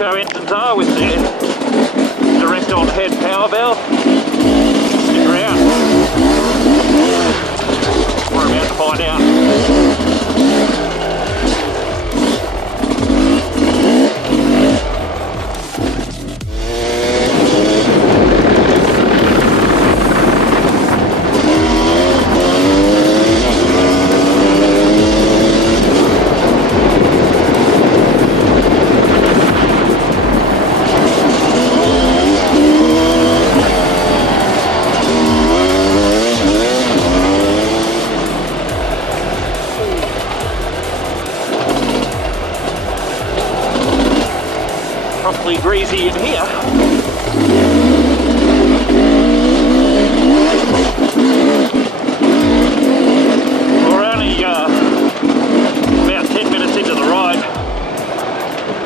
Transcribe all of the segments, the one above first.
Sherco engines are with their direct on head power valve. Stick around. We're about to find out. Properly greasy in here. We're only about 10 minutes into the ride, and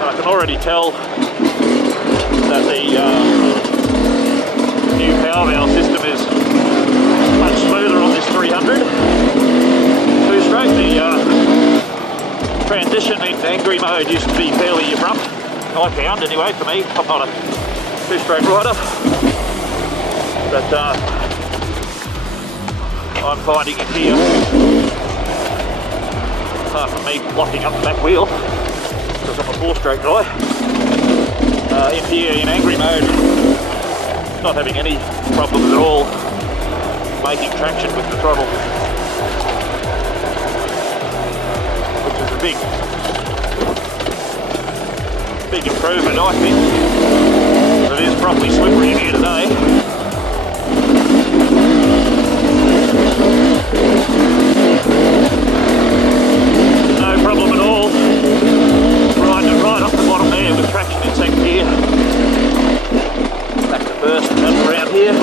I can already tell that the new power valve system is much smoother on this 300 two-stroke. The transition in angry mode used to be fairly abrupt. I found anyway, for me. I'm not a two-stroke rider, but I'm finding it here, apart from me locking up the back wheel because I'm a four-stroke guy, in here in angry mode, not having any problems at all making traction with the throttle, which is a big improvement, I think. It is properly slippery in here today. No problem at all. Riding it right off the bottom there with traction in second gear. Back to first and up around here.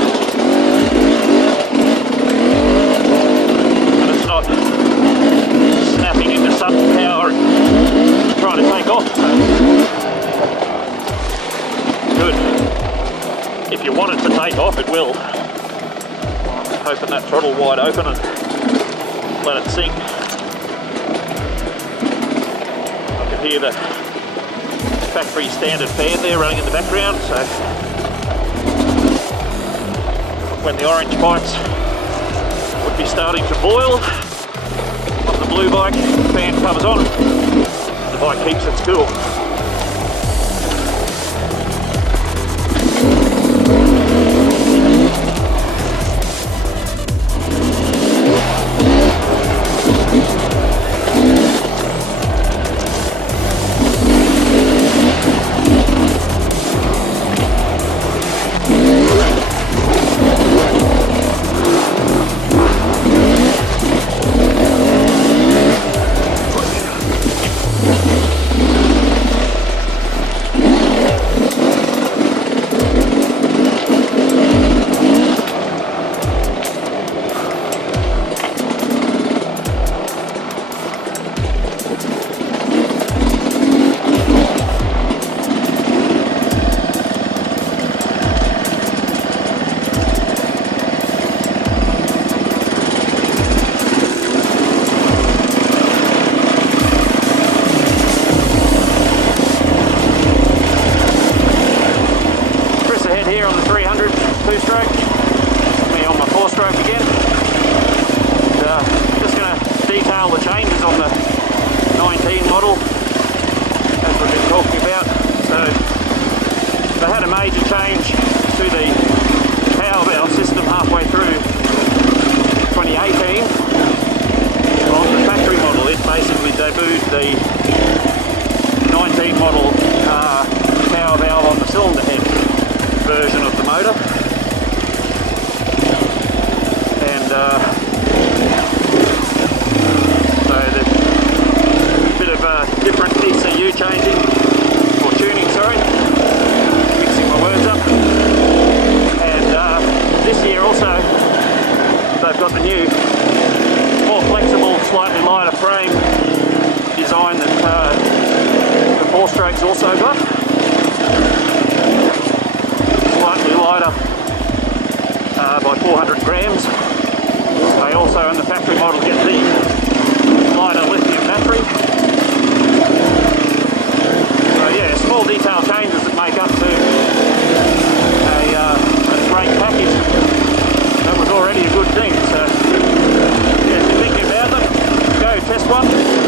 And it's not snapping into sudden power and trying to take off. Good. If you want it to take off, it will. Open that throttle wide open and let it sink. I can hear the factory standard fan there running in the background, so when the orange pipes would be starting to boil on the blue bike, the fan comes on, the bike keeps its cool. Here on the 300 two-stroke, me on my four-stroke again. Just going to detail the changes on the 19 model as we've been talking about. So they had a major change to the power valve system halfway through 2018. On the factory model, it basically debuted the 19 model power valve on the cylinder head version of the motor, and so there's a bit of different ECU changing, or tuning, sorry, mixing my words up, and this year also they've got the new more flexible, slightly lighter frame design that the four-strokes also got. Slightly lighter by 400 grams. They also in the factory model get the lighter lithium battery. So yeah, small detail change up.